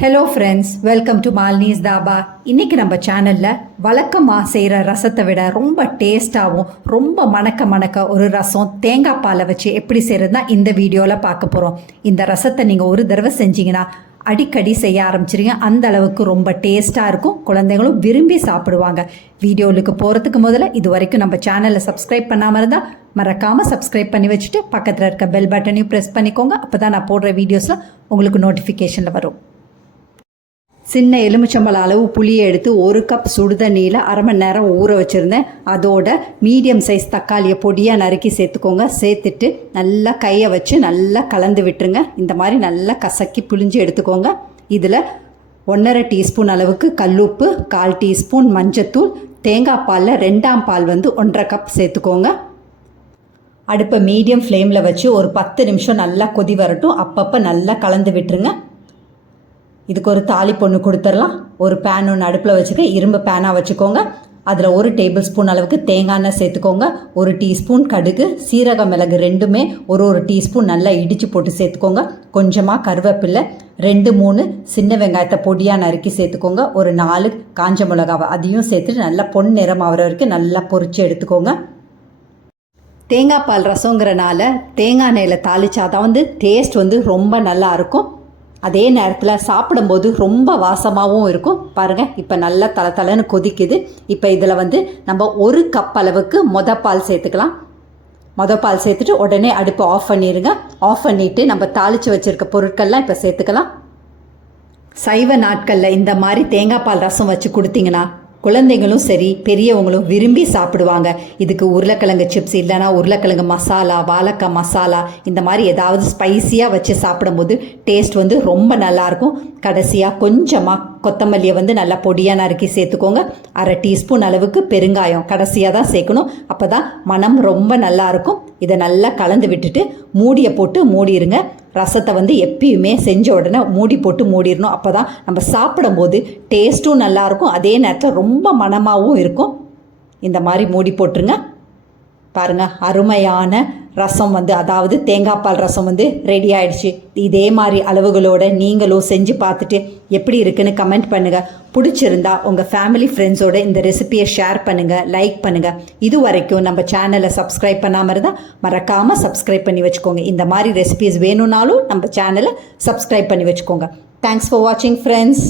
Hello friends welcome to மால்னீஸ் தாபா இன்றைக்கி நம்ம சேனலில் வழக்கமாக செய்கிற ரசத்தை விட ரொம்ப டேஸ்ட்டாகவும் ரொம்ப மணக்க மணக்க ஒரு ரசம் தேங்காய் பாலை வச்சு எப்படி செய்கிறதுனா இந்த வீடியோவில் பார்க்க போகிறோம் இந்த ரசத்தை நீங்கள் ஒரு தடவை செஞ்சீங்கன்னா அடிக்கடி செய்ய ஆரம்பிச்சிருங்க. அந்த அளவுக்கு ரொம்ப டேஸ்ட்டாக இருக்கும். குழந்தைங்களும் விரும்பி சாப்பிடுவாங்க. வீடியோவுக்கு போகிறதுக்கு முதல்ல இது வரைக்கும் நம்ம சேனலை சப்ஸ்கிரைப் பண்ணாமல் இருந்தால் மறக்காமல் சப்ஸ்கிரைப் பண்ணி வச்சுட்டு பக்கத்தில் இருக்க பெல் பட்டனையும் ப்ரெஸ் பண்ணிக்கோங்க. அப்போ தான் நான் போடுற வீடியோஸில் உங்களுக்கு நோட்டிஃபிகேஷனில் வரும். சின்ன எலுமிச்சம்பழம் அளவு புளியை எடுத்து ஒரு கப் சுடுதண்ணியில் அரை மணி நேரம் ஊற வச்சுருந்தேன். அதோட மீடியம் சைஸ் தக்காளியை பொடியாக நறுக்கி சேர்த்துக்கோங்க. சேர்த்துட்டு நல்லா கையை வச்சு நல்லா கலந்து விட்டுருங்க. இந்த மாதிரி நல்லா கசக்கி புளிஞ்சு எடுத்துக்கோங்க. இதில் ஒன்றரை டீஸ்பூன் அளவுக்கு கல்லுப்பு கால் டீஸ்பூன் மஞ்சத்தூள் தேங்காய் பாலில் ரெண்டாம் பால் வந்து ஒன்றரை கப் சேர்த்துக்கோங்க. அடுப்பை மீடியம் ஃப்ளேமில் வச்சு ஒரு பத்து நிமிஷம் நல்லா கொதி வரட்டும். அப்பப்போ நல்லா கலந்து விட்டுருங்க. இதுக்கு ஒரு தாலி பொண்ணு கொடுத்துடலாம். ஒரு பேன் ஒன்று அடுப்பில் வச்சுக்க இரும்பு பேனாக வச்சுக்கோங்க. அதில் ஒரு டேபிள் ஸ்பூன் அளவுக்கு தேங்காய் எண்ணெய் சேர்த்துக்கோங்க. ஒரு டீஸ்பூன் கடுகு சீரக மிளகு ரெண்டுமே ஒரு ஒரு டீஸ்பூன் நல்லா இடித்து போட்டு சேர்த்துக்கோங்க. கொஞ்சமாக கருவேப்பில்லை ரெண்டு மூணு சின்ன வெங்காயத்தை பொடியாக நறுக்கி சேர்த்துக்கோங்க. ஒரு நாலு காஞ்ச மிளகாவை அதையும் சேர்த்துட்டு நல்லா பொன் நிறம் ஆகிற வரைக்கும் நல்லா பொரித்து எடுத்துக்கோங்க. தேங்காய் பால் ரசங்கிறனால தேங்காய் எண்ணெயில் தாளிச்சாதான் வந்து டேஸ்ட் வந்து ரொம்ப நல்லா இருக்கும். அதே நேரத்தில் சாப்பிடும்போது ரொம்ப வாசமாகவும் இருக்கும். பாருங்கள் இப்போ நல்லா தலை தலைன்னு கொதிக்குது. இப்போ இதில் வந்து நம்ம ஒரு கப் அளவுக்கு மொத பால் சேர்த்துக்கலாம். மொத பால் சேர்த்துட்டு உடனே அடுப்பு ஆஃப் பண்ணிடுங்க ஆஃப் பண்ணிவிட்டு நம்ம தாளித்து வச்சுருக்க பொருட்கள்லாம் இப்போ சேர்த்துக்கலாம். சைவ நாட்களில் இந்த மாதிரி தேங்காய் பால் ரசம் வச்சு கொடுத்தீங்கன்னா குழந்தைங்களும் சரி பெரியவங்களும் விரும்பி சாப்பிடுவாங்க. இதுக்கு உருளைக்கிழங்கு சிப்ஸ் இல்லைனா உருளைக்கிழங்கு மசாலா வாழைக்காய் மசாலா இந்த மாதிரி ஏதாவது ஸ்பைசியாக வச்சு சாப்பிடும்போது டேஸ்ட் வந்து ரொம்ப நல்லாயிருக்கும் கடைசியாக கொஞ்சமாக கொத்தமல்லியை வந்து நல்லா பொடியாக நறுக்கி சேர்த்துக்கோங்க. அரை டீஸ்பூன் அளவுக்கு பெருங்காயம் கடைசியாக தான் சேர்க்கணும். அப்போ தான் மனம் ரொம்ப நல்லாயிருக்கும் இதை நல்லா கலந்து விட்டுட்டு மூடியை போட்டு மூடிடுங்க ரசத்தை வந்து எப்பயுமே செஞ்ச உடனே மூடி போட்டு மூடிடணும். அப்போ தான் நம்ம சாப்பிடும்போது டேஸ்ட்டும் நல்லாயிருக்கும் அதே நேரத்தில் ரொம்ப மனமாகவும் இருக்கும். இந்த மாதிரி மூடி போட்டுருங்க. பாருங்கள் அருமையான ரசம் வந்து அதாவது தேங்காய் பால் ரசம் வந்து ரெடி ஆயிடுச்சு. இதே மாதிரி அளவுகளோட நீங்களும் செஞ்சு பார்த்துட்டு எப்படி இருக்குன்னு கமெண்ட் பண்ணுங்கள் பிடிச்சிருந்தா உங்கள் ஃபேமிலி ஃப்ரெண்ட்ஸோட இந்த ரெசிபியை ஷேர் பண்ணுங்கள் லைக் பண்ணுங்கள் இது வரைக்கும் நம்ம சேனலை சப்ஸ்கிரைப் பண்ணாமல் இருந்தால் மறக்காமல் சப்ஸ்கிரைப் பண்ணி வச்சுக்கோங்க. இந்த மாதிரி ரெசிபிஸ் வேணும்னாலும் நம்ம சேனலை சப்ஸ்கிரைப் பண்ணி வச்சுக்கோங்க. தேங்க்ஸ் ஃபார் வாட்சிங் ஃப்ரெண்ட்ஸ்